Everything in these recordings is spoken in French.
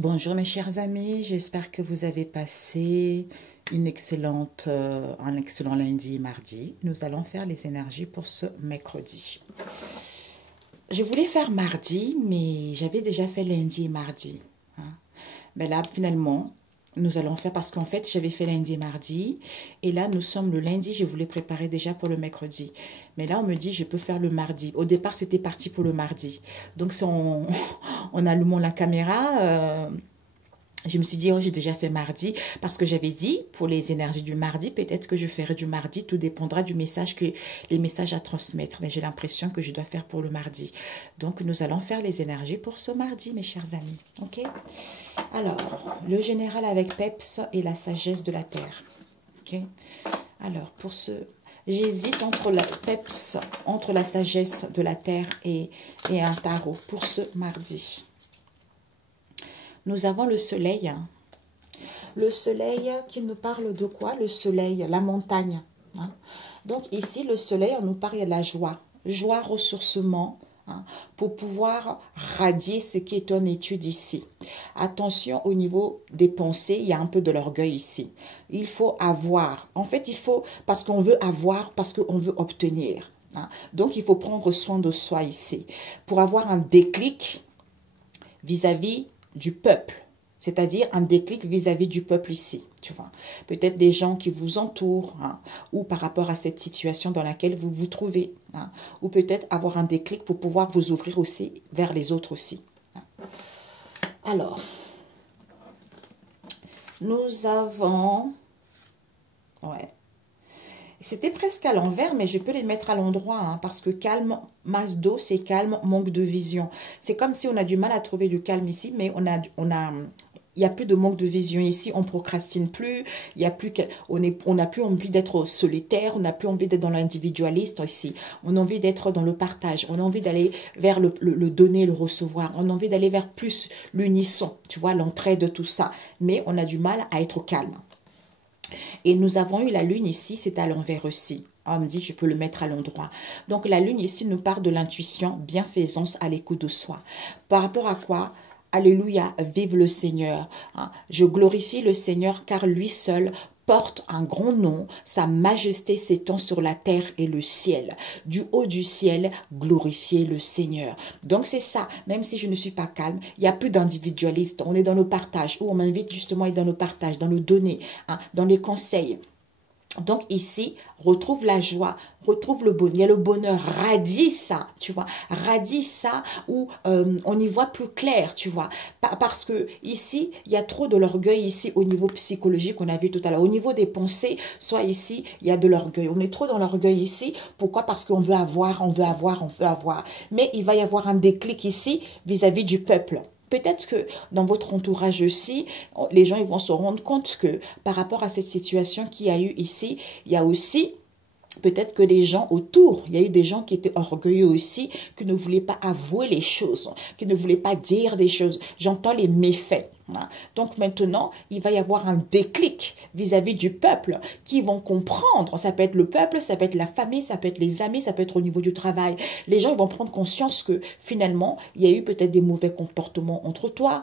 Bonjour mes chers amis, j'espère que vous avez passé un excellent lundi et mardi. Nous allons faire les énergies pour ce mercredi. Je voulais faire mardi, mais j'avais déjà fait lundi et mardi. Mais là, finalement, nous allons faire parce qu'en fait, j'avais fait lundi et mardi. Et là, nous sommes le lundi, je voulais préparer déjà pour le mercredi. Mais là, on me dit, je peux faire le mardi. Au départ, c'était parti pour le mardi. Donc, si on allumant la caméra, je me suis dit, oh, j'ai déjà fait mardi, parce que j'avais dit, pour les énergies du mardi, peut-être que je ferai du mardi, tout dépendra du message les messages à transmettre. Mais j'ai l'impression que je dois faire pour le mardi. Donc, nous allons faire les énergies pour ce mardi, mes chers amis. OK? Alors, le général avec Peps et la sagesse de la terre. OK? Alors, pour ce... J'hésite entre la Peps, entre la sagesse de la terre et un tarot pour ce mardi. Nous avons le soleil. Le soleil qui nous parle de quoi? Le soleil, la montagne. Donc ici, le soleil, on nous parle de la joie. Joie, ressourcement, pour pouvoir radier ce qui est en étude ici. Attention au niveau des pensées, il y a un peu de l'orgueil ici. Il faut avoir. En fait, il faut, parce qu'on veut avoir, parce qu'on veut obtenir. Donc, il faut prendre soin de soi ici. Pour avoir un déclic vis-à-vis du peuple, c'est-à-dire un déclic vis-à-vis du peuple ici, tu vois. Peut-être des gens qui vous entourent, ou par rapport à cette situation dans laquelle vous vous trouvez, ou peut-être avoir un déclic pour pouvoir vous ouvrir aussi vers les autres aussi. Alors, nous avons... Ouais. C'était presque à l'envers, mais je peux les mettre à l'endroit, parce que calme, masse d'eau, c'est calme, manque de vision. C'est comme si on a du mal à trouver du calme ici, mais il n'y a plus de manque de vision ici, on procrastine plus, il y a plus on n'a plus envie d'être solitaire, on n'a plus envie d'être dans l'individualiste ici, on a envie d'être dans le partage, on a envie d'aller vers le donner, le recevoir, on a envie d'aller vers plus l'unisson, tu vois, l'entraide, tout ça, mais on a du mal à être calme. Et nous avons eu la lune ici, c'est à l'envers aussi. On me dit, je peux le mettre à l'endroit. Donc, la lune ici nous parle de l'intuition, bienfaisance à l'écoute de soi. Par rapport à quoi? Alléluia, vive le Seigneur. Je glorifie le Seigneur car lui seul porte un grand nom, sa majesté s'étend sur la terre et le ciel. Du haut du ciel, glorifiez le Seigneur. Donc c'est ça, même si je ne suis pas calme, il n'y a plus d'individualiste, on est dans le partage, où on m'invite justement à être dans le partage, dans le donner, dans les conseils. Donc ici, retrouve la joie, retrouve le bonheur. Il y a le bonheur, radie ça, tu vois. Radie ça où on y voit plus clair, tu vois. Parce que ici, il y a trop de l'orgueil ici au niveau psychologique, on a vu tout à l'heure. Au niveau des pensées, soit ici, il y a de l'orgueil. On est trop dans l'orgueil ici. Pourquoi? Parce qu'on veut avoir, on veut avoir, on veut avoir. Mais il va y avoir un déclic ici vis-à-vis du peuple. Peut-être que dans votre entourage aussi, les gens ils vont se rendre compte que par rapport à cette situation qu'il y a eu ici, il y a aussi peut-être que les gens autour, il y a eu des gens qui étaient orgueilleux aussi, qui ne voulaient pas avouer les choses, qui ne voulaient pas dire des choses. J'entends les méfaits. Donc maintenant, il va y avoir un déclic vis-à-vis du peuple qui vont comprendre. Ça peut être le peuple, ça peut être la famille, ça peut être les amis, ça peut être au niveau du travail. Les gens ils vont prendre conscience que finalement, il y a eu peut-être des mauvais comportements entre toi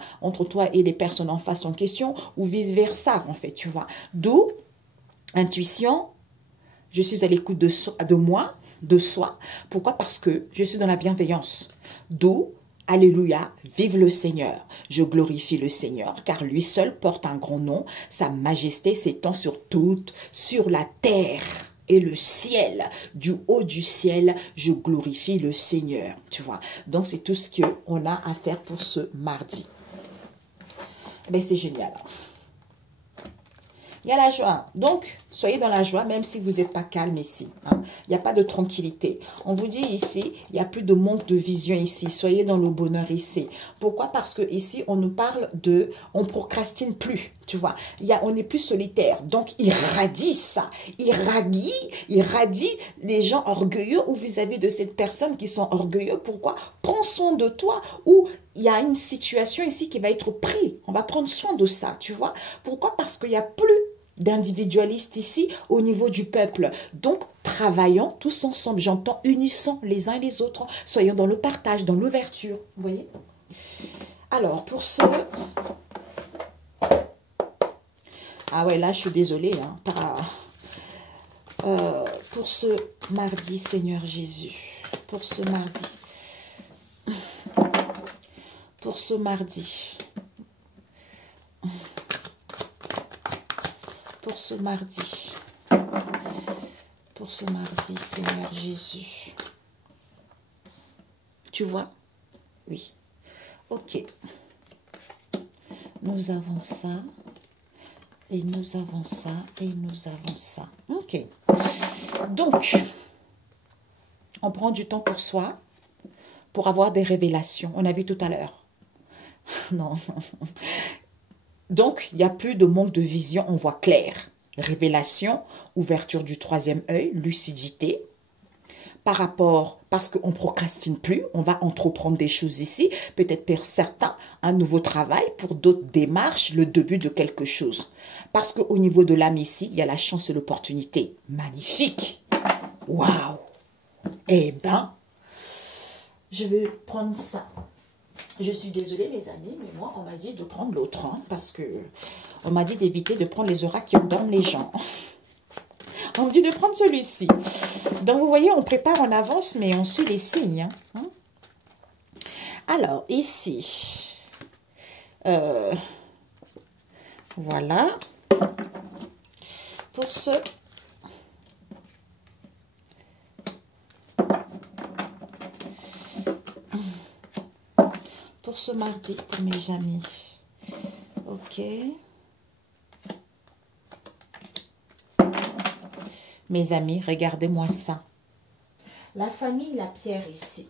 et les personnes en face en question, ou vice-versa, en fait, tu vois. D'où intuition. Je suis à l'écoute de moi, de soi. Pourquoi? Parce que je suis dans la bienveillance. D'où, alléluia, vive le Seigneur. Je glorifie le Seigneur, car lui seul porte un grand nom. Sa majesté s'étend sur la terre et le ciel. Du haut du ciel, je glorifie le Seigneur. Tu vois. Donc, c'est tout ce qu'on a à faire pour ce mardi. Ben, c'est génial. Il y a la joie. Donc, soyez dans la joie, même si vous n'êtes pas calme ici. Il n'y a pas de tranquillité. On vous dit ici, il n'y a plus de manque de vision ici. Soyez dans le bonheur ici. Pourquoi? Parce que ici, on nous parle de... On procrastine plus, tu vois. On n'est plus solitaire. Donc, il radie ça. Il radie les gens orgueilleux ou vis-à-vis de cette personne qui sont orgueilleux. Pourquoi? Prends soin de toi ou... Il y a une situation ici qui va être prise. On va prendre soin de ça, tu vois. Pourquoi? Parce qu'il n'y a plus d'individualistes ici au niveau du peuple. Donc, travaillons tous ensemble. J'entends unissons les uns et les autres. Soyons dans le partage, dans l'ouverture. Vous voyez? Alors, pour ce Ah ouais, là, je suis désolée. Hein, pour ce mardi, Seigneur Jésus. Pour ce mardi. Pour ce mardi. Pour ce mardi. Pour ce mardi, Seigneur Jésus. Tu vois? Oui. Ok. Nous avons ça. Et nous avons ça. Et nous avons ça. Ok. Donc, on prend du temps pour soi. Pour avoir des révélations. On a vu tout à l'heure. Non. Donc, il n'y a plus de manque de vision. On voit clair. Révélation, ouverture du troisième œil, lucidité. Par rapport, parce qu'on ne procrastine plus, on va entreprendre des choses ici. Peut-être pour certains, un nouveau travail, pour d'autres démarches, le début de quelque chose. Parce qu'au niveau de l'âme ici, il y a la chance et l'opportunité. Magnifique. Waouh. Eh ben, je vais prendre ça. Je suis désolée les amis, mais moi on m'a dit de prendre l'autre, hein, parce que on m'a dit d'éviter de prendre les oracles qui endorment les gens. On me dit de prendre celui-ci. Donc vous voyez, on prépare en avance, mais on suit les signes. Hein. Alors ici, voilà, pour ce... Pour ce mardi, pour mes amis. Ok. Mes amis, regardez-moi ça. La famille, la pierre ici.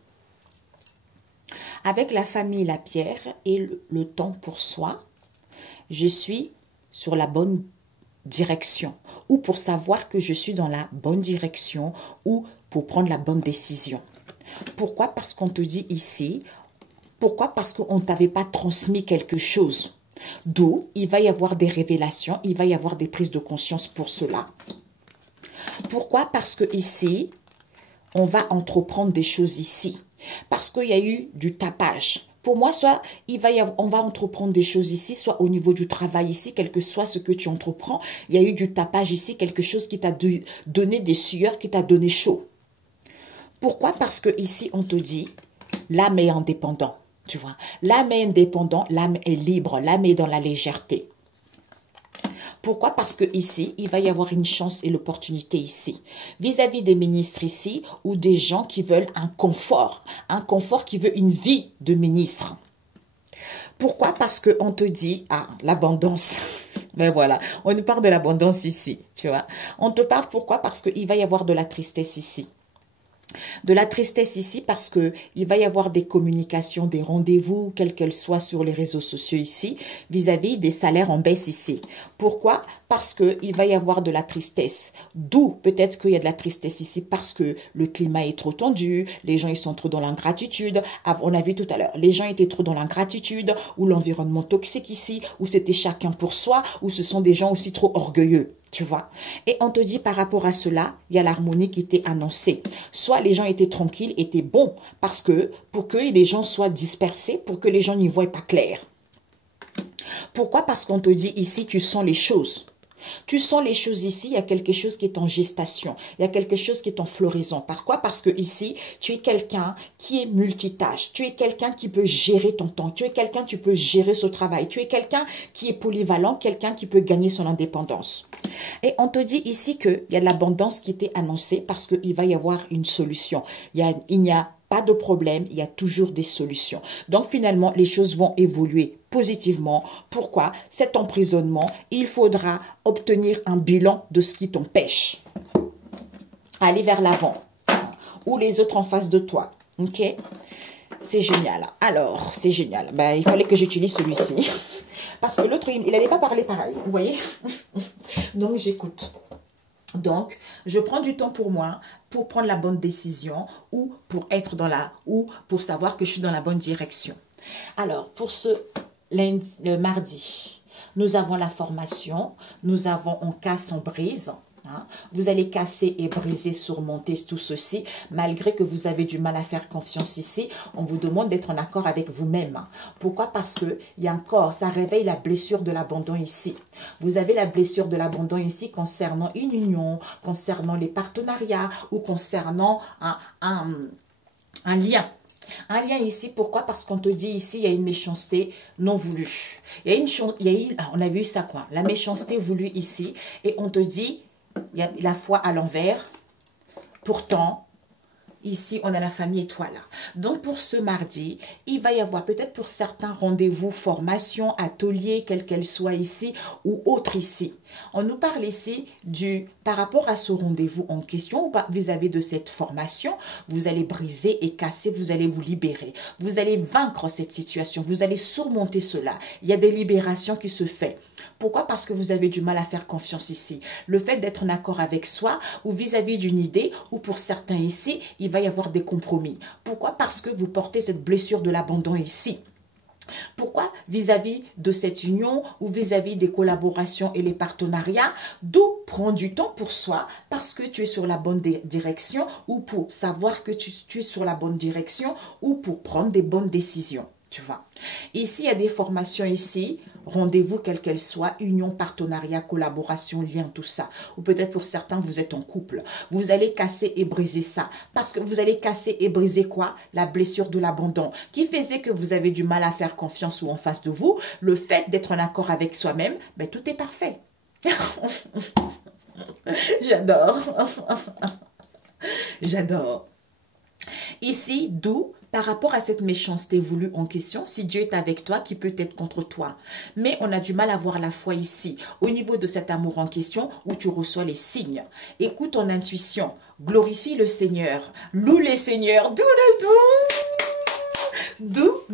Avec la famille, la pierre et le temps pour soi, je suis sur la bonne direction. Ou pour savoir que je suis dans la bonne direction ou pour prendre la bonne décision. Pourquoi? Parce qu'on te dit ici... Pourquoi? Parce qu'on ne t'avait pas transmis quelque chose. D'où il va y avoir des révélations, il va y avoir des prises de conscience pour cela. Pourquoi? Parce que ici, on va entreprendre des choses ici. Parce qu'il y a eu du tapage. Pour moi, soit on va entreprendre des choses ici, soit au niveau du travail ici, quel que soit ce que tu entreprends, il y a eu du tapage ici, quelque chose qui t'a donné des sueurs, qui t'a donné chaud. Pourquoi? Parce que ici, on te dit, l'âme est indépendante. Tu vois, l'âme est indépendante, l'âme est libre, l'âme est dans la légèreté. Pourquoi? Parce que ici, il va y avoir une chance et l'opportunité ici. Vis-à-vis des ministres ici, ou des gens qui veulent un confort qui veut une vie de ministre. Pourquoi? Parce qu'on te dit, ah, l'abondance. Ben voilà, on nous parle de l'abondance ici, tu vois. On te parle pourquoi? Parce qu'il va y avoir de la tristesse ici. De la tristesse ici parce que il va y avoir des communications, des rendez-vous, quelles qu'elles soient sur les réseaux sociaux ici, vis-à-vis des salaires en baisse ici. Pourquoi? Parce qu'il va y avoir de la tristesse. D'où peut-être qu'il y a de la tristesse ici parce que le climat est trop tendu, les gens ils sont trop dans l'ingratitude. On a vu tout à l'heure, les gens étaient trop dans l'ingratitude ou l'environnement toxique ici, ou c'était chacun pour soi, ou ce sont des gens aussi trop orgueilleux. Tu vois. Et on te dit par rapport à cela, il y a l'harmonie qui était annoncée. Soit les gens étaient tranquilles, étaient bons, parce que pour que les gens soient dispersés, pour que les gens n'y voient pas clair. Pourquoi? Parce qu'on te dit ici, tu sens les choses. Tu sens les choses ici, il y a quelque chose qui est en gestation, il y a quelque chose qui est en floraison. Pourquoi? Parce que ici, tu es quelqu'un qui est multitâche, tu es quelqu'un qui peut gérer ton temps, tu es quelqu'un qui peut gérer ce travail, tu es quelqu'un qui est polyvalent, quelqu'un qui peut gagner son indépendance. Et on te dit ici qu'il y a de l'abondance qui était annoncée parce qu'il va y avoir une solution. Il n'y a pas de problème, il y a toujours des solutions. Donc finalement, les choses vont évoluer positivement. Pourquoi? Cet emprisonnement, il faudra obtenir un bilan de ce qui t'empêche. Aller vers l'avant. Ou les autres en face de toi. Ok? C'est génial. Alors, c'est génial. Ben, il fallait que j'utilise celui-ci. Parce que l'autre, il n'allait pas parler pareil. Vous voyez? Donc, j'écoute. Donc, je prends du temps pour moi, pour prendre la bonne décision ou pour être ou pour savoir que je suis dans la bonne direction. Alors, pour le mardi, nous avons la formation, nous avons on casse, on brise. Hein. Vous allez casser et briser, surmonter tout ceci, malgré que vous avez du mal à faire confiance ici. On vous demande d'être en accord avec vous-même. Pourquoi? Parce que il y a encore, ça réveille la blessure de l'abandon ici. Vous avez la blessure de l'abandon ici concernant une union, concernant les partenariats ou concernant un lien. Un lien ici, pourquoi? Parce qu'on te dit ici, il y a une méchanceté non voulue. On a vu ça quoi? La méchanceté voulue ici. Et on te dit, il y a la foi à l'envers. Pourtant, ici, on a la famille étoile. Donc, pour ce mardi, il va y avoir peut-être pour certains rendez-vous, formation, atelier, quelle qu'elle soit ici ou autre ici. On nous parle ici par rapport à ce rendez-vous en question, vis-à-vis de cette formation, vous allez briser et casser, vous allez vous libérer. Vous allez vaincre cette situation, vous allez surmonter cela. Il y a des libérations qui se font. Pourquoi? Parce que vous avez du mal à faire confiance ici. Le fait d'être en accord avec soi ou vis-à-vis d'une idée, ou pour certains ici, il va y avoir des compromis. Pourquoi? Parce que vous portez cette blessure de l'abandon ici. Pourquoi? Vis-à-vis de cette union ou vis-à-vis des collaborations et les partenariats, d'où prendre du temps pour soi parce que tu es sur la bonne direction ou pour savoir que tu es sur la bonne direction ou pour prendre des bonnes décisions. Tu vois. Ici, il y a des formations ici, rendez-vous quelle qu'elle soit, union, partenariat, collaboration, lien, tout ça. Ou peut-être pour certains, vous êtes en couple. Vous allez casser et briser ça. Parce que vous allez casser et briser quoi? La blessure de l'abandon. Qui faisait que vous avez du mal à faire confiance ou en face de vous. Le fait d'être en accord avec soi-même, ben, tout est parfait. J'adore. J'adore. Ici, d'où, par rapport à cette méchanceté voulue en question, si Dieu est avec toi, qui peut être contre toi? Mais on a du mal à voir la foi ici, au niveau de cet amour en question, où tu reçois les signes. Écoute ton intuition, glorifie le Seigneur, loue le Seigneur, loue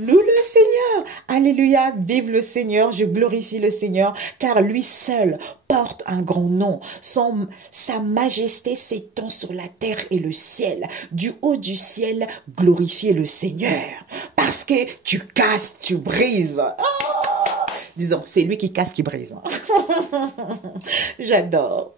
le Seigneur. Alléluia, vive le Seigneur, je glorifie le Seigneur, car lui seul porte un grand nom. Sa majesté s'étend sur la terre et le ciel. Du haut du ciel, glorifiez le Seigneur, parce que tu casses, tu brises. Oh, disons, c'est lui qui casse, qui brise. J'adore.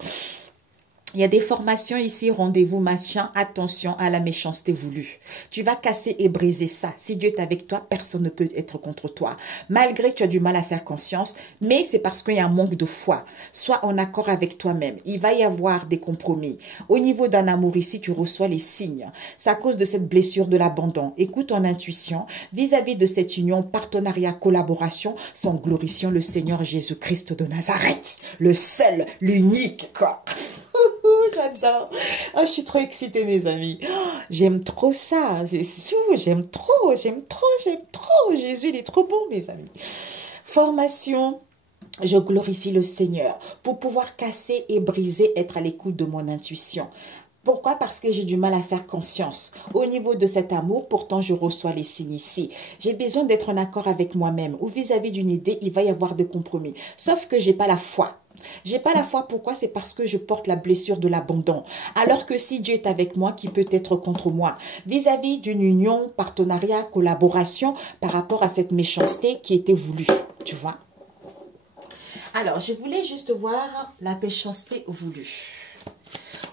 Il y a des formations ici, rendez-vous, machin, attention à la méchanceté voulue. Tu vas casser et briser ça. Si Dieu est avec toi, personne ne peut être contre toi. Malgré que tu as du mal à faire confiance, mais c'est parce qu'il y a un manque de foi. Sois en accord avec toi-même. Il va y avoir des compromis. Au niveau d'un amour ici, tu reçois les signes. C'est à cause de cette blessure de l'abandon. Écoute ton intuition vis-à-vis de cette union, partenariat, collaboration, sans glorifiant le Seigneur Jésus-Christ de Nazareth. Le seul, l'unique, quoi. J'adore. Oh, je suis trop excitée, mes amis. Oh, j'aime trop ça. J'aime trop. Jésus, il est trop bon, mes amis. Formation. Je glorifie le Seigneur pour pouvoir casser et briser, être à l'écoute de mon intuition. Pourquoi? Parce que j'ai du mal à faire confiance. Au niveau de cet amour, pourtant, je reçois les signes ici. J'ai besoin d'être en accord avec moi-même. Ou vis-à-vis d'une idée, il va y avoir des compromis. Sauf que j'ai pas la foi. J'ai pas la foi, pourquoi? C'est parce que je porte la blessure de l'abandon. Alors que si Dieu est avec moi, qui peut être contre moi? Vis-à-vis d'une union, partenariat, collaboration, par rapport à cette méchanceté qui était voulue. Tu vois? Alors, je voulais juste voir la méchanceté voulue.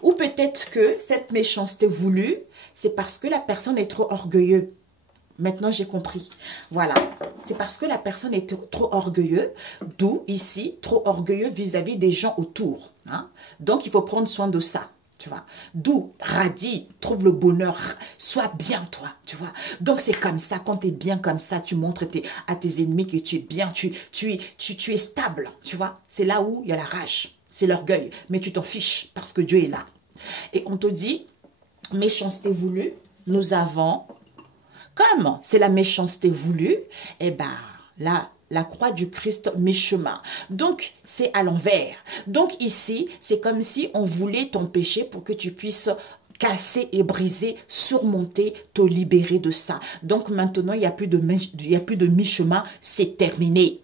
Ou peut-être que cette méchanceté voulue, c'est parce que la personne est trop orgueilleuse. Maintenant, j'ai compris. Voilà. C'est parce que la personne est trop orgueilleuse, d'où ici, trop orgueilleux vis-à-vis des gens autour. Hein? Donc, il faut prendre soin de ça. Tu vois, d'où radie, trouve le bonheur, sois bien toi, tu vois. Donc c'est comme ça, quand tu es bien comme ça, tu montres à tes ennemis que tu es bien, tu es stable, tu vois. C'est là où il y a la rage, c'est l'orgueil, mais tu t'en fiches parce que Dieu est là. Et on te dit, méchanceté voulue, nous avons, comme c'est la méchanceté voulue, eh ben là, la croix du Christ, mes chemins. Donc, c'est à l'envers. Donc, ici, c'est comme si on voulait t'empêcher pour que tu puisses casser et briser, surmonter, te libérer de ça. Donc, maintenant, il n'y a plus de mi-chemin, c'est terminé.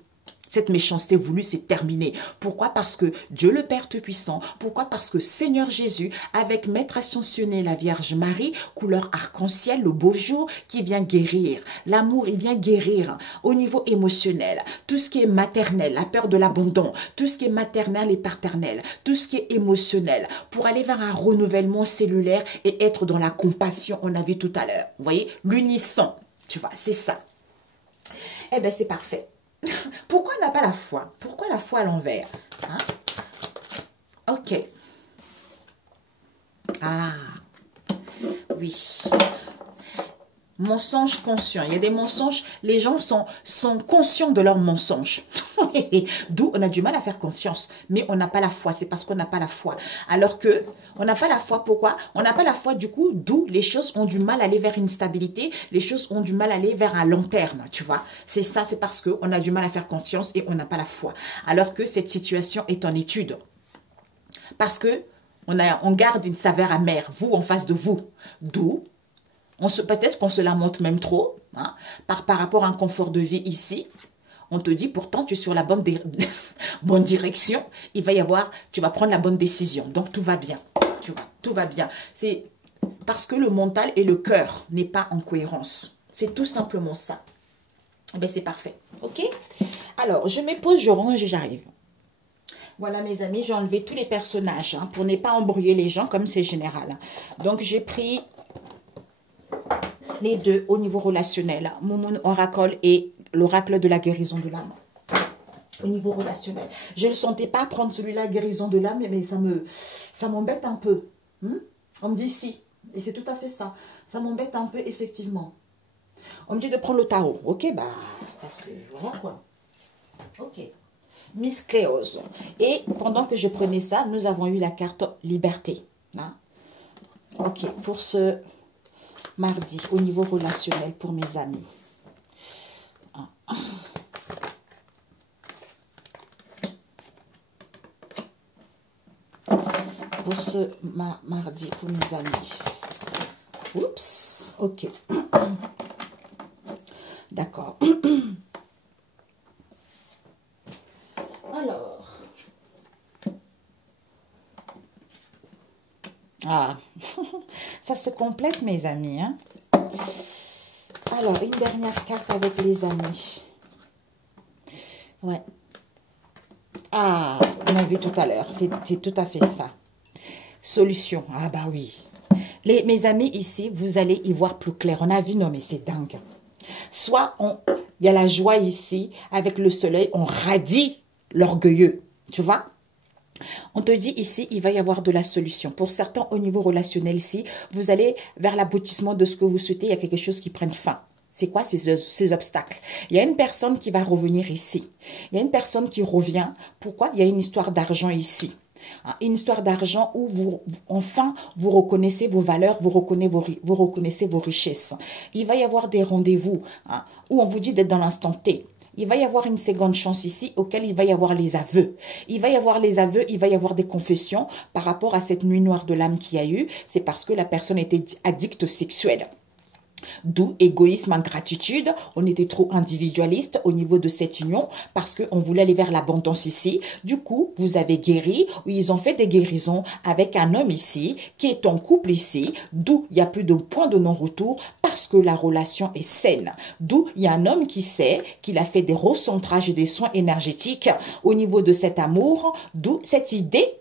Cette méchanceté voulue, c'est terminé. Pourquoi? Parce que Dieu le Père Tout-Puissant. Pourquoi? Parce que Seigneur Jésus, avec Maître Ascensionné, la Vierge Marie, couleur arc-en-ciel, le beau jour, qui vient guérir. L'amour, il vient guérir au niveau émotionnel. Tout ce qui est maternel, la peur de l'abandon, tout ce qui est maternel et paternel, tout ce qui est émotionnel, pour aller vers un renouvellement cellulaire et être dans la compassion, on a vu tout à l'heure. Vous voyez? L'unisson, tu vois, c'est ça. Eh bien, c'est parfait. Pourquoi on n'a pas la foi? Pourquoi la foi à l'envers? Hein? Ok. Ah, oui. Mensonge conscient. Il y a des mensonges, les gens sont conscients de leurs mensonges. D'où on a du mal à faire confiance. Mais on n'a pas la foi. C'est parce qu'on n'a pas la foi. Alors que on n'a pas la foi. Pourquoi? On n'a pas la foi du coup, d'où les choses ont du mal à aller vers une stabilité. Les choses ont du mal à aller vers un long terme. Tu vois? C'est ça, c'est parce qu'on a du mal à faire confiance et on n'a pas la foi. Alors que cette situation est en étude. Parce que on garde une saveur amère. Vous en face de vous. D'où peut-être qu'on se lamente même trop, hein, par rapport à un confort de vie ici. On te dit, pourtant, tu es sur la bonne direction. Il va y avoir, tu vas prendre la bonne décision. Donc, tout va bien. Tu vois, tout va bien. C'est parce que le mental et le cœur n'est pas en cohérence. C'est tout simplement ça. Ben, c'est parfait. OK? Alors, je me pose, je range et j'arrive. Voilà, mes amis, j'ai enlevé tous les personnages, hein, pour ne pas embrouiller les gens, comme c'est général. Donc, j'ai pris les deux au niveau relationnel, Moumoun Oracle et l'oracle de la guérison de l'âme. Au niveau relationnel. Je ne le sentais pas prendre celui-là, guérison de l'âme, mais ça m'embête un peu. On me dit si, et c'est tout à fait ça. Ça m'embête un peu, effectivement. On me dit de prendre le tarot. Ok, bah, parce que voilà quoi. Ok. Miss Cléose. Et pendant que je prenais ça, nous avons eu la carte liberté. Hein? Ok, pour ce mardi, au niveau relationnel pour mes amis. Pour ce mardi, pour mes amis. Oups, ok. D'accord. Alors. Ah, ça se complète, mes amis. Hein? Alors, une dernière carte avec les amis. Ouais. Ah, on a vu tout à l'heure. C'est tout à fait ça. Solution. Ah, bah oui. Mes amis, ici, vous allez y voir plus clair. On a vu, non, mais c'est dingue. Soit, il y a la joie ici, avec le soleil, on radie l'orgueilleux. Tu vois? On te dit ici, il va y avoir de la solution. Pour certains, au niveau relationnel ici, vous allez vers l'aboutissement de ce que vous souhaitez. Il y a quelque chose qui prenne fin. C'est quoi ces obstacles? Il y a une personne qui va revenir ici. Il y a une personne qui revient. Pourquoi? Il y a une histoire d'argent ici. Une histoire d'argent où enfin, vous reconnaissez vos valeurs, vous reconnaissez vos richesses. Il va y avoir des rendez-vous où on vous dit d'être dans l'instant T. Il va y avoir une seconde chance ici auquel il va y avoir les aveux. Il va y avoir les aveux, il va y avoir des confessions par rapport à cette nuit noire de l'âme qu'il y a eu. C'est parce que la personne était addicte sexuelle. D'où égoïsme, ingratitude, on était trop individualiste au niveau de cette union parce qu'on voulait aller vers l'abondance ici. Du coup, vous avez guéri, ou ils ont fait des guérisons avec un homme ici qui est en couple ici, d'où il n'y a plus de point de non-retour parce que la relation est saine. D'où il y a un homme qui sait qu'il a fait des recentrages et des soins énergétiques au niveau de cet amour, d'où cette idée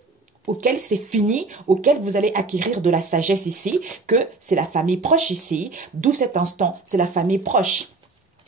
auquel c'est fini, auquel vous allez acquérir de la sagesse ici, que c'est la famille proche ici, d'où cet instant, c'est la famille proche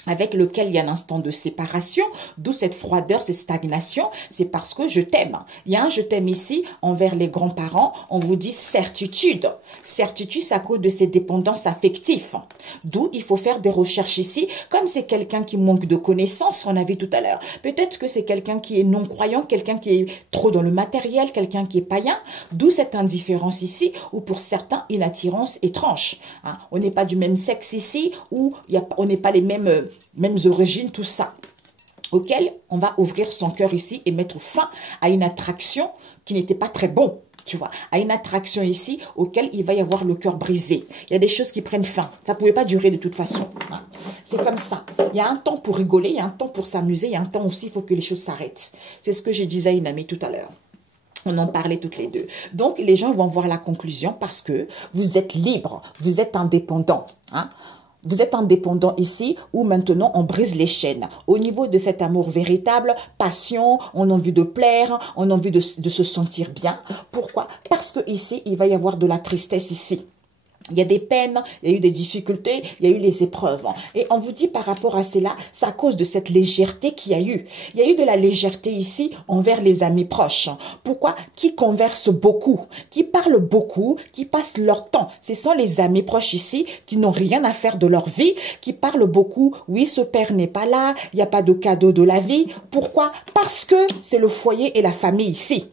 avec lequel il y a un instant de séparation, d'où cette froideur, cette stagnation, c'est parce que je t'aime. Il y a un je t'aime ici envers les grands-parents, on vous dit certitude. Certitude, c'est à cause de ces dépendances affectives. D'où il faut faire des recherches ici, comme c'est quelqu'un qui manque de connaissances, on a vu tout à l'heure. Peut-être que c'est quelqu'un qui est non-croyant, quelqu'un qui est trop dans le matériel, quelqu'un qui est païen, d'où cette indifférence ici, ou pour certains, une attirance étrange. On n'est pas du même sexe ici, ou on n'est pas les mêmes origines, tout ça, auquel on va ouvrir son cœur ici et mettre fin à une attraction qui n'était pas très bon. tu vois, à une attraction ici auquel il va y avoir le cœur brisé. Il y a des choses qui prennent fin. Ça ne pouvait pas durer de toute façon. Hein. C'est comme ça. Il y a un temps pour rigoler, il y a un temps pour s'amuser, il y a un temps aussi, il faut que les choses s'arrêtent. C'est ce que je disais à une amie tout à l'heure. On en parlait toutes les deux. Donc, les gens vont voir la conclusion parce que vous êtes libre, vous êtes indépendant. Hein? Vous êtes indépendant ici où maintenant on brise les chaînes. Au niveau de cet amour véritable, passion, on a envie de plaire, on a envie de se sentir bien. Pourquoi? Parce que ici, il va y avoir de la tristesse ici. Il y a des peines, il y a eu des difficultés, il y a eu les épreuves. Et on vous dit par rapport à cela, c'est à cause de cette légèreté qu'il y a eu. Il y a eu de la légèreté ici envers les amis proches. Pourquoi? Qui conversent beaucoup, qui parlent beaucoup, qui passent leur temps. Ce sont les amis proches ici qui n'ont rien à faire de leur vie, qui parlent beaucoup. Oui, ce père n'est pas là, il n'y a pas de cadeau de la vie. Pourquoi? Parce que c'est le foyer et la famille ici.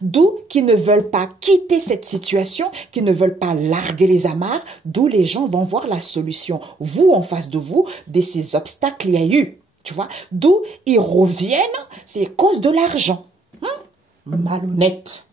D'où qui ne veulent pas quitter cette situation, qui ne veulent pas larguer les amarres, d'où les gens vont voir la solution. Vous, en face de vous, de ces obstacles, il y a eu, tu vois, d'où ils reviennent, c'est à cause de l'argent. Malhonnête.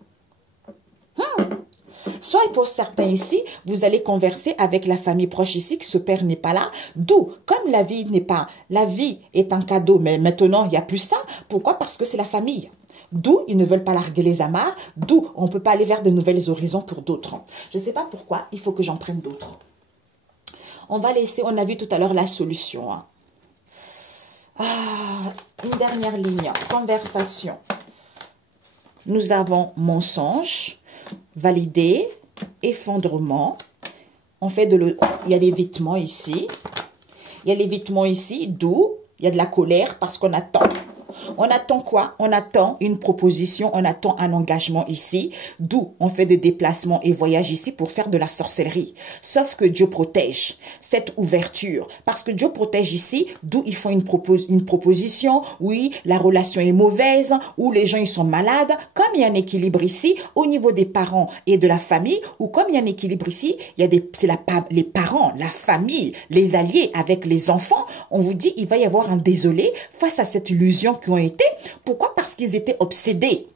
Soit pour certains ici, vous allez converser avec la famille proche ici, que ce père n'est pas là. D'où, comme la vie n'est pas, la vie est un cadeau, mais maintenant il n'y a plus ça. Pourquoi? Parce que c'est la famille. D'où ils ne veulent pas larguer les amarres, d'où on ne peut pas aller vers de nouvelles horizons pour d'autres. Je ne sais pas pourquoi, il faut que j'en prenne d'autres. On va laisser, on a vu tout à l'heure la solution. Hein. Une dernière ligne, conversation. Nous avons mensonge, validé, effondrement. On fait il y a l'évitement ici. Il y a l'évitement ici, d'où il y a de la colère parce qu'on attend. On attend quoi? On attend une proposition, on attend un engagement ici, d'où on fait des déplacements et voyages ici pour faire de la sorcellerie. Sauf que Dieu protège cette ouverture, parce que Dieu protège ici, d'où ils font une proposition, oui, la relation est mauvaise, ou les gens ils sont malades, comme il y a un équilibre ici, au niveau des parents et de la famille, ou comme il y a un équilibre ici, il y a les parents, la famille, les alliés avec les enfants, on vous dit, il va y avoir un désolé face à cette illusion qui ont été. Pourquoi? Parce qu'ils étaient obsédés.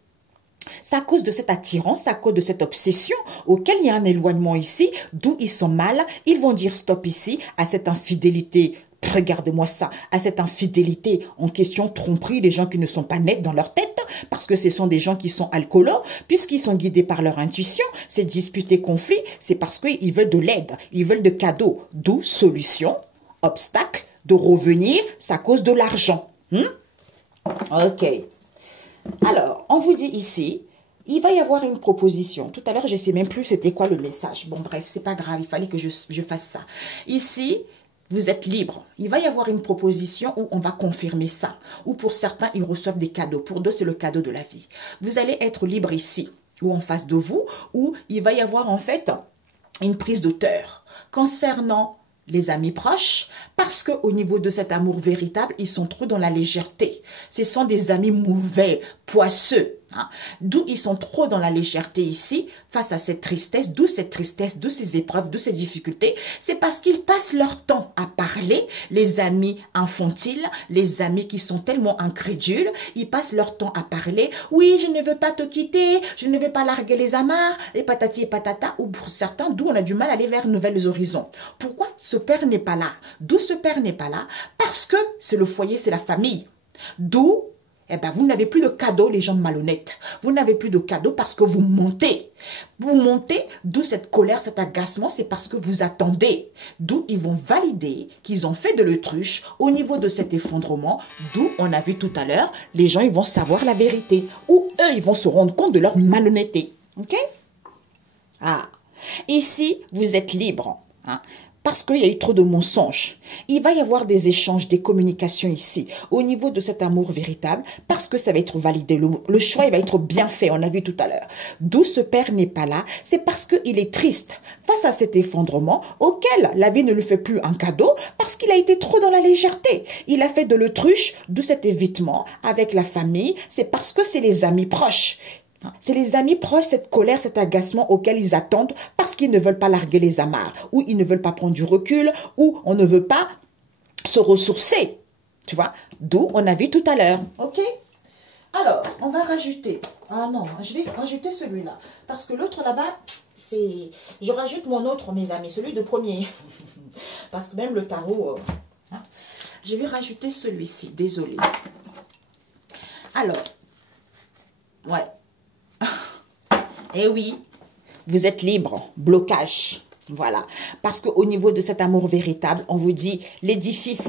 C'est à cause de cette attirance, c'est à cause de cette obsession auquel il y a un éloignement ici, d'où ils sont mal. Ils vont dire stop ici à cette infidélité. Regardez-moi ça, à cette infidélité en question, tromperie, des gens qui ne sont pas nets dans leur tête, parce que ce sont des gens qui sont alcoolos, puisqu'ils sont guidés par leur intuition. Ces disputes et conflits, c'est parce qu'ils veulent de l'aide, ils veulent de cadeaux, d'où solution, obstacle, de revenir, c'est à cause de l'argent. Ok. Alors, on vous dit ici, il va y avoir une proposition. Tout à l'heure, je ne sais même plus c'était quoi le message. Bon, bref, c'est pas grave, il fallait que je fasse ça. Ici, vous êtes libre. Il va y avoir une proposition où on va confirmer ça. Ou pour certains, ils reçoivent des cadeaux. Pour d'autres, c'est le cadeau de la vie. Vous allez être libre ici, ou en face de vous, où il va y avoir en fait une prise d'auteur concernant les amis proches, parce qu'au niveau de cet amour véritable, ils sont trop dans la légèreté. Ce sont des amis mauvais, poisseux. Hein? D'où ils sont trop dans la légèreté ici, face à cette tristesse, d'où ces épreuves, d'où ces difficultés. C'est parce qu'ils passent leur temps à parler, les amis infantiles, les amis qui sont tellement incrédules, ils passent leur temps à parler. Oui, je ne veux pas te quitter, je ne veux pas larguer les amarres, et patati et patata, ou pour certains, d'où on a du mal à aller vers de nouveaux horizons. Pourquoi ce père n'est pas là? D'où ce père n'est pas là? Parce que c'est le foyer, c'est la famille. D'où vous n'avez plus de cadeaux, les gens malhonnêtes. Vous n'avez plus de cadeaux parce que vous mentez. Vous mentez, d'où cette colère, cet agacement, c'est parce que vous attendez. D'où ils vont valider qu'ils ont fait de l'autruche au niveau de cet effondrement. D'où, on a vu tout à l'heure, les gens ils vont savoir la vérité. Ou eux, ils vont se rendre compte de leur malhonnêteté. Ok? Ici, vous êtes libre. Parce qu'il y a eu trop de mensonges. Il va y avoir des échanges, des communications ici, au niveau de cet amour véritable, parce que ça va être validé. Le choix, il va être bien fait, on a vu tout à l'heure. D'où ce père n'est pas là, c'est parce qu'il est triste face à cet effondrement auquel la vie ne lui fait plus un cadeau, parce qu'il a été trop dans la légèreté. Il a fait de l'autruche, d'où cet évitement avec la famille, c'est parce que c'est les amis proches. C'est les amis proches, cette colère, cet agacement auquel ils attendent parce qu'ils ne veulent pas larguer les amarres, ou ils ne veulent pas prendre du recul, ou on ne veut pas se ressourcer. Tu vois? D'où on a vu tout à l'heure. Ok? Alors, on va rajouter. Ah non, je vais rajouter celui-là. Parce que l'autre là-bas, c'est... Je rajoute mon autre, mes amis, celui de premier. Parce que même le tarot... hein, je vais rajouter celui-ci, désolé. Alors, ouais. Eh oui, vous êtes libre, blocage. Voilà, parce qu'au niveau de cet amour véritable, on vous dit l'édifice.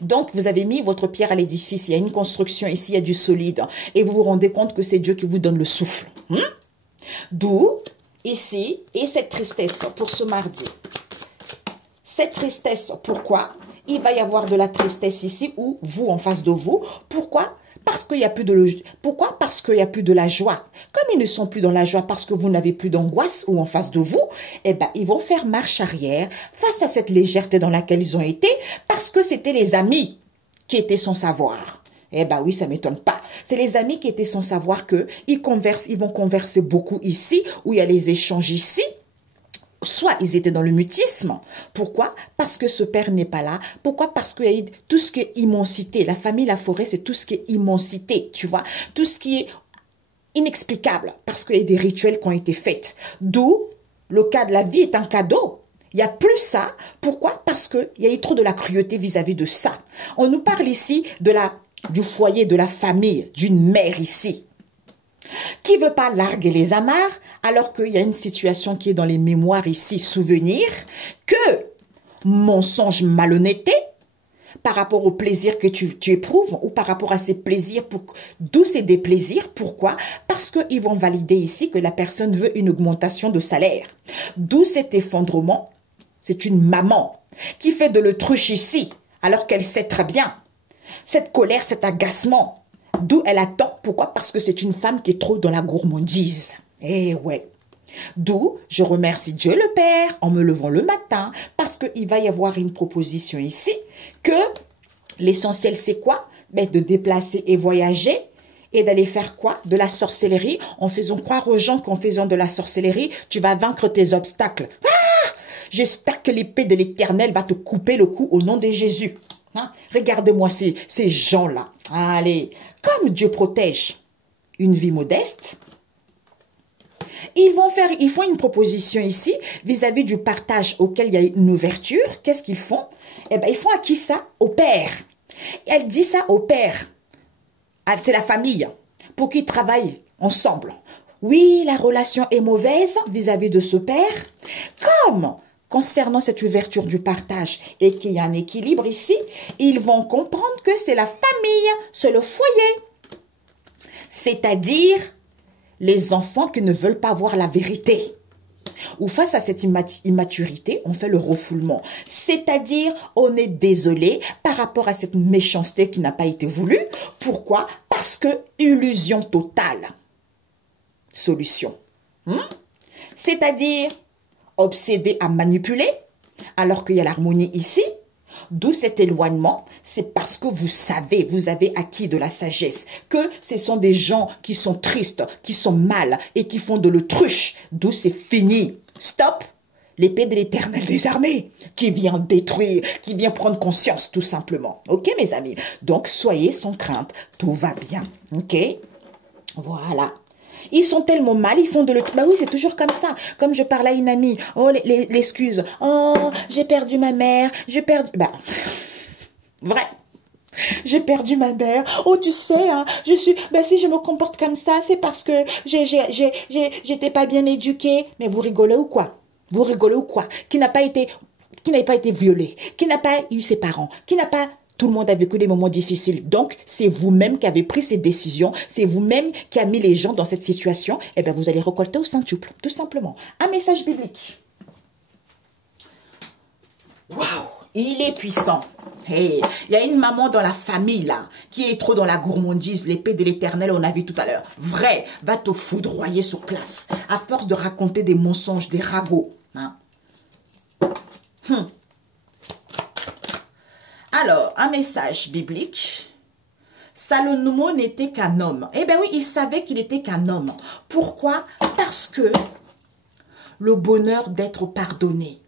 Donc, vous avez mis votre pierre à l'édifice. Il y a une construction ici, il y a du solide. Et vous vous rendez compte que c'est Dieu qui vous donne le souffle. D'où, ici, et cette tristesse pour ce mardi. Cette tristesse, pourquoi? Il va y avoir de la tristesse ici ou vous en face de vous. Pourquoi? Parce qu'il n'y a plus de Pourquoi? Parce qu'il n'y a plus de la joie. Comme ils ne sont plus dans la joie parce que vous n'avez plus d'angoisse ou en face de vous, eh ben, ils vont faire marche arrière face à cette légèreté dans laquelle ils ont été parce que c'était les amis qui étaient sans savoir. Eh ben oui, ça ne m'étonne pas. C'est les amis qui étaient sans savoir qu'ils vont converser beaucoup ici, où il y a les échanges ici. Soit ils étaient dans le mutisme. Pourquoi? Parce que ce père n'est pas là. Pourquoi? Parce qu'il y a tout ce qui est immensité. La famille, la forêt, c'est tout ce qui est immensité, tu vois. Tout ce qui est inexplicable, parce qu'il y a des rituels qui ont été faits. D'où le cas de la vie est un cadeau. Il n'y a plus ça. Pourquoi? Parce qu'il y a eu trop de la cruauté vis-à-vis de ça. On nous parle ici du foyer, de la famille, d'une mère ici, qui ne veut pas larguer les amarres, alors qu'il y a une situation qui est dans les mémoires ici, souvenir, que mensonge, malhonnêteté, par rapport au plaisir que tu éprouves, ou par rapport à ces plaisirs, d'où c'est des plaisirs, pourquoi? Parce qu'ils vont valider ici que la personne veut une augmentation de salaire. D'où cet effondrement, c'est une maman qui fait de l'autruche ici, alors qu'elle sait très bien. Cette colère, cet agacement, d'où elle attend. Pourquoi? Parce que c'est une femme qui est trop dans la gourmandise. Eh ouais. D'où je remercie Dieu le Père en me levant le matin parce qu'il va y avoir une proposition ici que l'essentiel c'est quoi? Ben, de déplacer et voyager et d'aller faire quoi? De la sorcellerie en faisant croire aux gens qu'en faisant de la sorcellerie, tu vas vaincre tes obstacles. Ah! J'espère que l'épée de l'Éternel va te couper le cou au nom de Jésus. Hein? Regardez-moi ces gens-là. Allez, comme Dieu protège une vie modeste, ils font une proposition ici vis-à-vis du partage auquel il y a une ouverture. Qu'est-ce qu'ils font? Eh bien, ils font à qui ça? Au père. Elle dit ça au père. C'est la famille pour qu'ils travaillent ensemble. Oui, la relation est mauvaise vis-à-vis de ce père. Comme concernant cette ouverture du partage et qu'il y a un équilibre ici, ils vont comprendre que c'est la famille, c'est le foyer. C'est-à-dire les enfants qui ne veulent pas voir la vérité. Ou face à cette immaturité, on fait le refoulement. C'est-à-dire, on est désolé par rapport à cette méchanceté qui n'a pas été voulue. Pourquoi? Parce que illusion totale. Solution. C'est-à-dire, obsédé à manipuler, alors qu'il y a l'harmonie ici. D'où cet éloignement, c'est parce que vous avez acquis de la sagesse, que ce sont des gens qui sont tristes, qui sont mal et qui font de l'autruche. D'où c'est fini. Stop. L'épée de l'Éternel des armées qui vient détruire, qui vient prendre conscience tout simplement. Ok mes amis? Donc soyez sans crainte, tout va bien. Ok? Voilà. Ils sont tellement mal, ils font de l'autruche. Bah oui, c'est toujours comme ça. Comme je parle à une amie, oh, l'excuse. Oh, j'ai perdu ma mère, j'ai perdu... Bah, vrai. J'ai perdu ma mère. Oh, tu sais, hein, ben si je me comporte comme ça, c'est parce que j'étais pas bien éduquée. Mais vous rigolez ou quoi? Vous rigolez ou quoi? Qui n'avait pas été violé, qui n'a pas eu ses parents, qui n'a pas... Tout le monde a vécu des moments difficiles. Donc, c'est vous-même qui avez pris ces décisions. C'est vous-même qui a mis les gens dans cette situation. Eh bien, vous allez récolter au centuple, tout simplement. Un message biblique. Waouh! Il est puissant. Hey, il y a une maman dans la famille, là, qui est trop dans la gourmandise. L'épée de l'Éternel, on a vu tout à l'heure. Vrai, va te foudroyer sur place. À force de raconter des mensonges, des ragots. Hein? Alors, un message biblique. Salomon n'était qu'un homme. Eh bien oui, il savait qu'il était qu'un homme. Pourquoi? Parce que le bonheur d'être pardonné.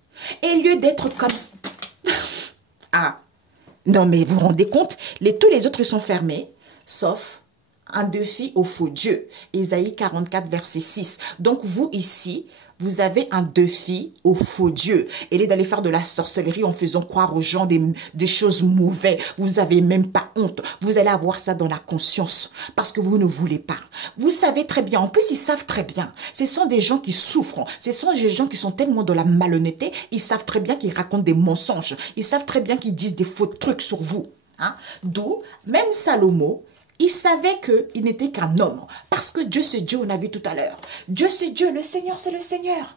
Et lieu d'être comme... Ah, non mais vous vous rendez compte, tous les autres sont fermés, sauf un défi au faux Dieu. Ésaïe 44, verset 6. Donc vous ici, vous avez un défi au faux Dieu. Il est d'aller faire de la sorcellerie en faisant croire aux gens des choses mauvaises. Vous n'avez même pas honte. Vous allez avoir ça dans la conscience parce que vous ne voulez pas. Vous savez très bien. En plus, ils savent très bien. Ce sont des gens qui souffrent. Ce sont des gens qui sont tellement dans la malhonnêteté. Ils savent très bien qu'ils racontent des mensonges. Ils savent très bien qu'ils disent des faux trucs sur vous. Hein? D'où, même Salomon, il savait qu'il n'était qu'un homme. Parce que Dieu, c'est Dieu, on a vu tout à l'heure. Dieu, c'est Dieu. Le Seigneur, c'est le Seigneur.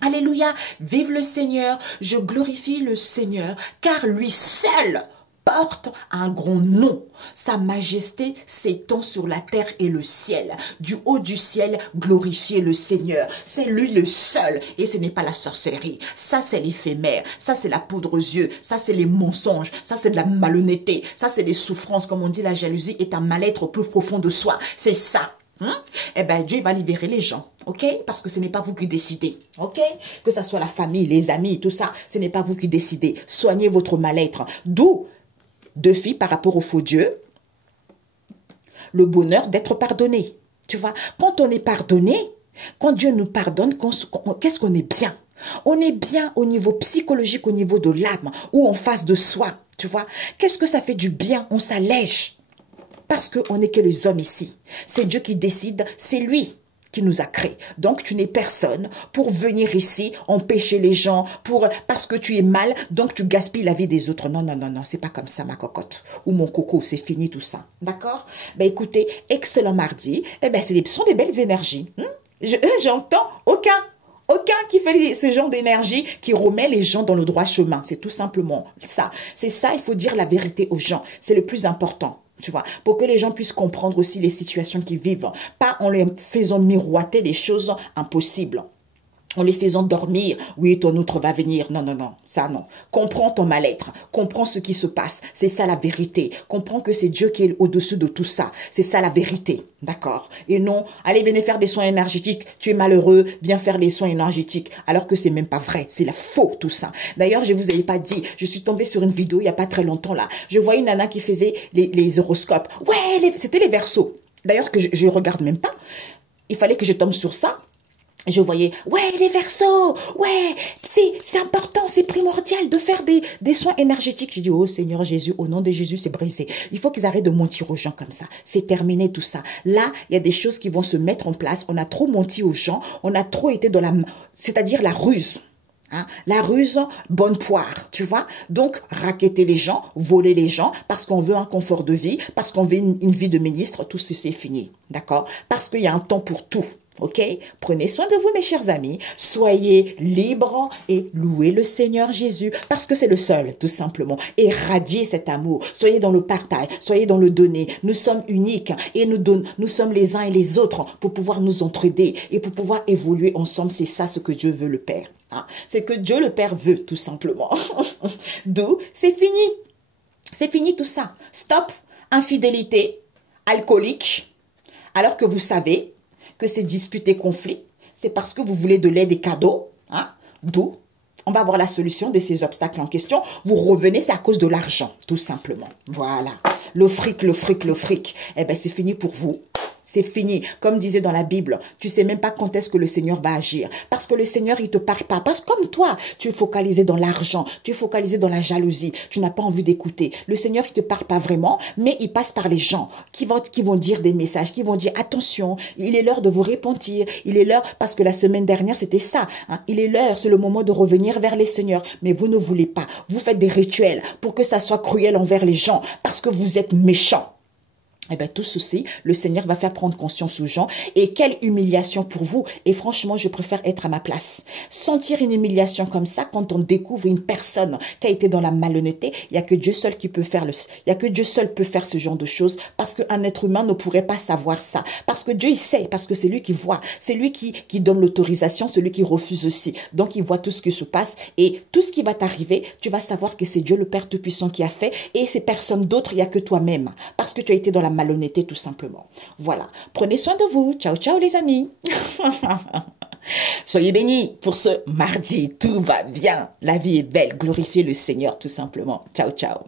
Alléluia. Vive le Seigneur. Je glorifie le Seigneur. Car lui seul porte un grand nom. Sa majesté s'étend sur la terre et le ciel. Du haut du ciel, glorifiez le Seigneur. C'est lui le seul. Et ce n'est pas la sorcellerie. Ça, c'est l'éphémère. Ça, c'est la poudre aux yeux. Ça, c'est les mensonges. Ça, c'est de la malhonnêteté. Ça, c'est les souffrances. Comme on dit, la jalousie est un mal-être au plus profond de soi. C'est ça. Eh bien, Dieu va libérer les gens, ok? Parce que ce n'est pas vous qui décidez, ok? Que ce soit la famille, les amis, tout ça, ce n'est pas vous qui décidez. Soignez votre mal-être. D'où défi par rapport au faux Dieu, le bonheur d'être pardonné. Tu vois, quand on est pardonné, quand Dieu nous pardonne, qu'est-ce qu'on est bien? On est bien au niveau psychologique, au niveau de l'âme, ou en face de soi, tu vois. Qu'est-ce que ça fait du bien? On s'allège. Parce qu'on n'est que les hommes ici. C'est Dieu qui décide, c'est lui qui nous a créés. Donc, tu n'es personne pour venir ici, empêcher les gens, parce que tu es mal, donc tu gaspilles la vie des autres. Non, non, non, non, c'est pas comme ça, ma cocotte. Ou mon coco, c'est fini tout ça. D'accord? Ben écoutez, excellent mardi. Eh ben, ce sont des belles énergies. J'entends aucun qui fait ce genre d'énergie qui remet les gens dans le droit chemin. C'est tout simplement ça. C'est ça, il faut dire la vérité aux gens. C'est le plus important. Tu vois, pour que les gens puissent comprendre aussi les situations qu'ils vivent, pas en les faisant miroiter des choses impossibles. En les faisant dormir, oui, ton autre va venir. Non, non, non, ça non. Comprends ton mal-être, comprends ce qui se passe. C'est ça la vérité. Comprends que c'est Dieu qui est au-dessus de tout ça. C'est ça la vérité, d'accord? Et non, allez, venez faire des soins énergétiques. Tu es malheureux, viens faire les soins énergétiques. Alors que c'est même pas vrai, c'est la faux tout ça. D'ailleurs, je vous avais pas dit, je suis tombée sur une vidéo il y a pas très longtemps là. Je voyais une nana qui faisait les horoscopes. Ouais, c'était les Verseaux. D'ailleurs que je regarde même pas. Il fallait que je tombe sur ça. Je voyais, ouais, les Verseaux, ouais, c'est important, c'est primordial de faire des soins énergétiques. J'ai dit, oh Seigneur Jésus, au nom de Jésus, c'est brisé. Il faut qu'ils arrêtent de mentir aux gens comme ça. C'est terminé tout ça. Là, il y a des choses qui vont se mettre en place. On a trop menti aux gens. On a trop été dans c'est-à-dire la ruse. Hein? La ruse, bonne poire, tu vois. Donc, racketter les gens, voler les gens, parce qu'on veut un confort de vie, parce qu'on veut une vie de ministre, tout ceci est fini, d'accord? Parce qu'il y a un temps pour tout, ok? Prenez soin de vous, mes chers amis. Soyez libres et louez le Seigneur Jésus, parce que c'est le seul, tout simplement. Et radiez cet amour. Soyez dans le partage, soyez dans le donner. Nous sommes uniques et nous sommes les uns et les autres pour pouvoir nous entraider et pour pouvoir évoluer ensemble. C'est ça ce que Dieu veut, le Père. Hein? C'est que Dieu le Père veut, tout simplement. D'où, c'est fini. C'est fini tout ça. Stop, infidélité, alcoolique, alors que vous savez que ces disputes et conflits, c'est parce que vous voulez de l'aide et cadeaux. Hein? D'où, on va voir la solution de ces obstacles en question. Vous revenez, c'est à cause de l'argent, tout simplement. Voilà. Le fric, le fric, le fric. Eh bien, c'est fini pour vous. C'est fini. Comme disait dans la Bible, tu sais même pas quand est-ce que le Seigneur va agir. Parce que le Seigneur, il te parle pas. Parce que comme toi, tu es focalisé dans l'argent, tu es focalisé dans la jalousie, tu n'as pas envie d'écouter. Le Seigneur, il te parle pas vraiment, mais il passe par les gens qui vont dire des messages, qui vont dire attention, il est l'heure de vous repentir. Il est l'heure, parce que la semaine dernière, c'était ça. Hein, il est l'heure, c'est le moment de revenir vers les Seigneurs. Mais vous ne voulez pas. Vous faites des rituels pour que ça soit cruel envers les gens, parce que vous êtes méchants. Eh bien, tout ceci, le Seigneur va faire prendre conscience aux gens. Et quelle humiliation pour vous. Et franchement, je préfère être à ma place. Sentir une humiliation comme ça, quand on découvre une personne qui a été dans la malhonnêteté, il n'y a que Dieu seul qui peut faire il y a que Dieu seul peut faire ce genre de choses, parce qu'un être humain ne pourrait pas savoir ça. Parce que Dieu, il sait, parce que c'est lui qui voit. C'est lui qui donne l'autorisation, celui qui refuse aussi. Donc, il voit tout ce qui se passe. Et tout ce qui va t'arriver, tu vas savoir que c'est Dieu le Père Tout-Puissant qui a fait. Et c'est personne d'autre, il n'y a que toi-même. Parce que tu as été dans la malhonnêteté tout simplement. Voilà. Prenez soin de vous. Ciao, ciao les amis. Soyez bénis pour ce mardi. Tout va bien. La vie est belle. Glorifiez le Seigneur tout simplement. Ciao, ciao.